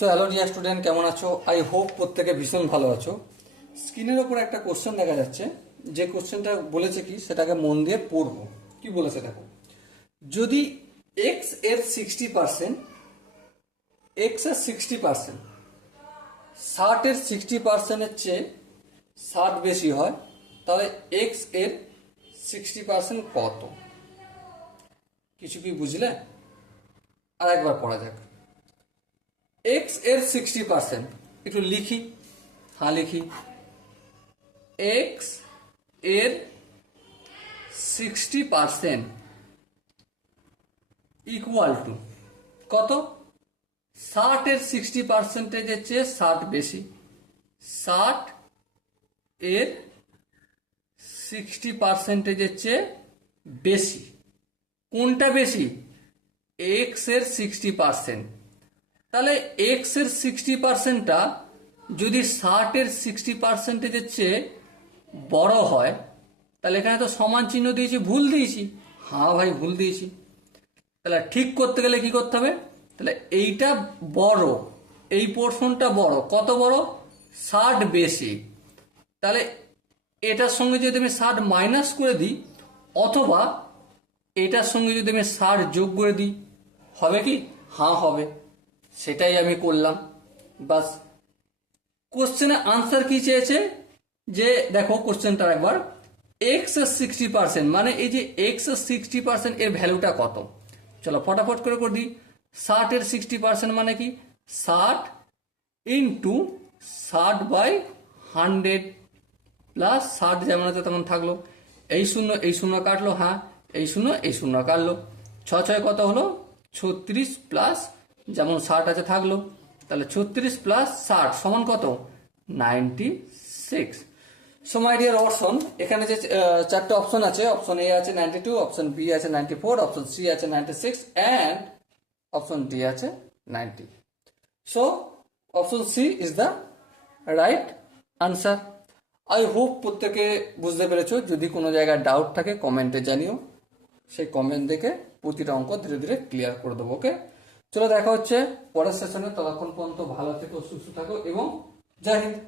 So hello dear student, কেমন আছো? I hope প্রত্যেকে ভীষণ ভালো আছো। স্ক্রিনের ওপর একটা কোশ্চেন দেখা যাচ্ছে, যে কোশ্চেনটা বলেছে কি সেটাকে মন দিয়ে পড়বো। কি বলেছে দেখো, যদি এক্স এর 60%, এক্স এর 60% 60 এর 60%-এর চেয়ে 60 বেশি হয়, তাহলে এক্স এর 60% কত? কিছু কি বুঝলে? আর একবার পড়া যাক। এক্স এর 60%, একটু লিখি, হ্যাঁ লিখি। এক্স এর 60% ইকুয়াল টু কত? 60 এর 60%-এর চেয়ে 60 বেশি। 60 এর 60%-এর চেয়ে বেশি। কোনটা বেশি? এক্স এর 60%। তাহলে এক্স এর 60%টা যদি 60 এর 60%-এর চেয়ে বড় হয়, তাহলে এখানে তো সমান চিহ্ন দিয়েছি, ভুল দিয়েছি। হ্যাঁ ভাই, ভুল দিয়েছি। তাহলে ঠিক করতে গেলে কি করতে হবে? তাহলে এইটা বড়, এই পোর্শনটা বড়। কত বড়? 60 বেশি। তাহলে এটার সঙ্গে যদি আমি 60 মাইনাস করে দিই, অথবা এটার সঙ্গে যদি আমি 60 যোগ করে দিই, হবে কি? হ্যাঁ হবে। সেটাই আমি করলাম, বাস। কোশ্চেনের আনসার কি চেয়েছে? যে দেখো কোশ্চেনটা একবার, এক্স এর 60% মানে এই যে এক্স এর 60% এর ভ্যালুটা কত? চলো ফটাফট করে দিই। 60 এর 60% মানে কি? 60 ইন্টু 60/100 প্লাস 60 যেমন আছে তেমন থাকলো। এই শূন্য কাটলো, হ্যাঁ এই শূন্য কাটলো। 6 কত হলো? 36 প্লাস যেমন 60 আছে থাকলো। তাহলে 36 প্লাস 60 সমান কত? 96। সো মাই ডিয়ার অপশন, এখানে যে চারটে অপশন আছে, অপশন এ আছে 92, অপশন বি আছে 94, অপশন সি আছে 96 অ্যান্ড অপশন ডি আছে 90। So option C is the right answer. I hope প্রত্যেকে বুঝতে পেরেছো। যদি কোনো জায়গায় ডাউট থাকে কমেন্টে জানিও, সেই কমেন্ট দেখে প্রতিটা অঙ্ক ধীরে ধীরে ক্লিয়ার করে দেবো। ওকে, চলো দেখা হচ্ছে পরের সেশনে। ততক্ষণ পর্যন্ত ভালো থেকো, সুস্থ থাকো এবং জয় হিন্দ।